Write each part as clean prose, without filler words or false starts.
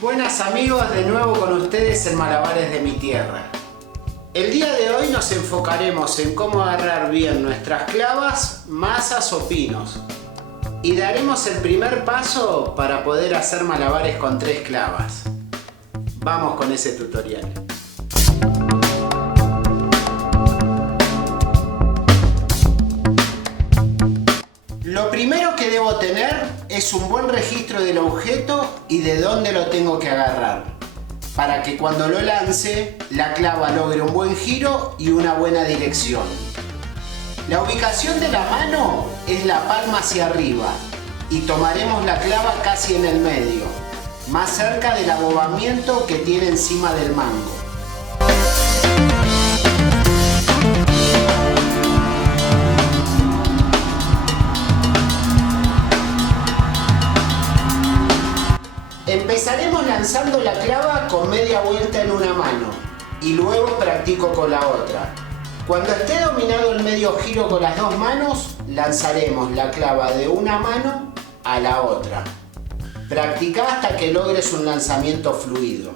Buenas amigos, de nuevo con ustedes en Malabares de mi Tierra. El día de hoy nos enfocaremos en cómo agarrar bien nuestras clavas, mazas o pinos. Y daremos el primer paso para poder hacer malabares con 3 clavas. Vamos con ese tutorial. Lo primero que debo tener es un buen registro del objeto y de dónde lo tengo que agarrar, para que cuando lo lance, la clava logre un buen giro y una buena dirección. La ubicación de la mano es la palma hacia arriba y tomaremos la clava casi en el medio, más cerca del abobamiento que tiene encima del mango. Empezaremos lanzando la clava con media vuelta en una mano y luego practico con la otra. Cuando esté dominado el medio giro con las 2 manos, lanzaremos la clava de una mano a la otra. Practica hasta que logres un lanzamiento fluido.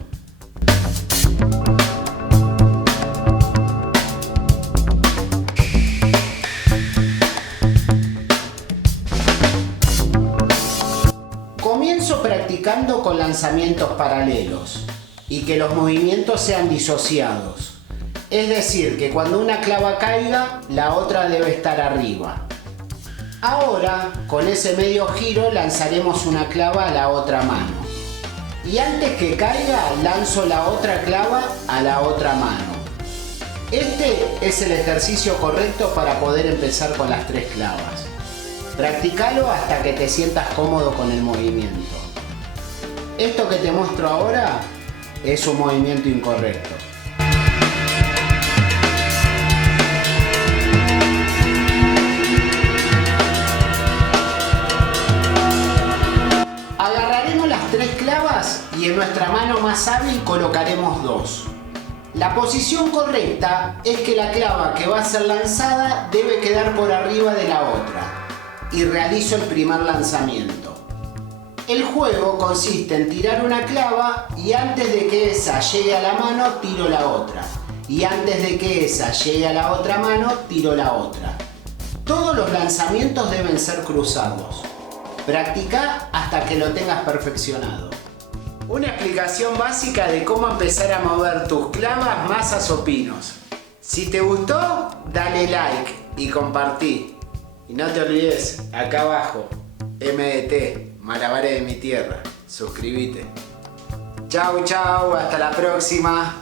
Comienzo practicando con lanzamientos paralelos y que los movimientos sean disociados. Es decir, que cuando una clava caiga, la otra debe estar arriba. Ahora, con ese medio giro, lanzaremos una clava a la otra mano. Y antes que caiga, lanzo la otra clava a la otra mano. Este es el ejercicio correcto para poder empezar con las 3 clavas. Practícalo hasta que te sientas cómodo con el movimiento. Esto que te muestro ahora es un movimiento incorrecto. Agarraremos las 3 clavas y en nuestra mano más hábil colocaremos 2. La posición correcta es que la clava que va a ser lanzada debe quedar por arriba de la otra. Y realizo el primer lanzamiento. El juego consiste en tirar una clava y antes de que esa llegue a la mano tiro la otra. Y antes de que esa llegue a la otra mano tiro la otra. Todos los lanzamientos deben ser cruzados. Practica hasta que lo tengas perfeccionado. Una explicación básica de cómo empezar a mover tus clavas, mazas o pinos. Si te gustó, dale like y compartí. Y no te olvides, acá abajo, MDT, Malabares de mi Tierra. Suscríbete. Chau, chau, hasta la próxima.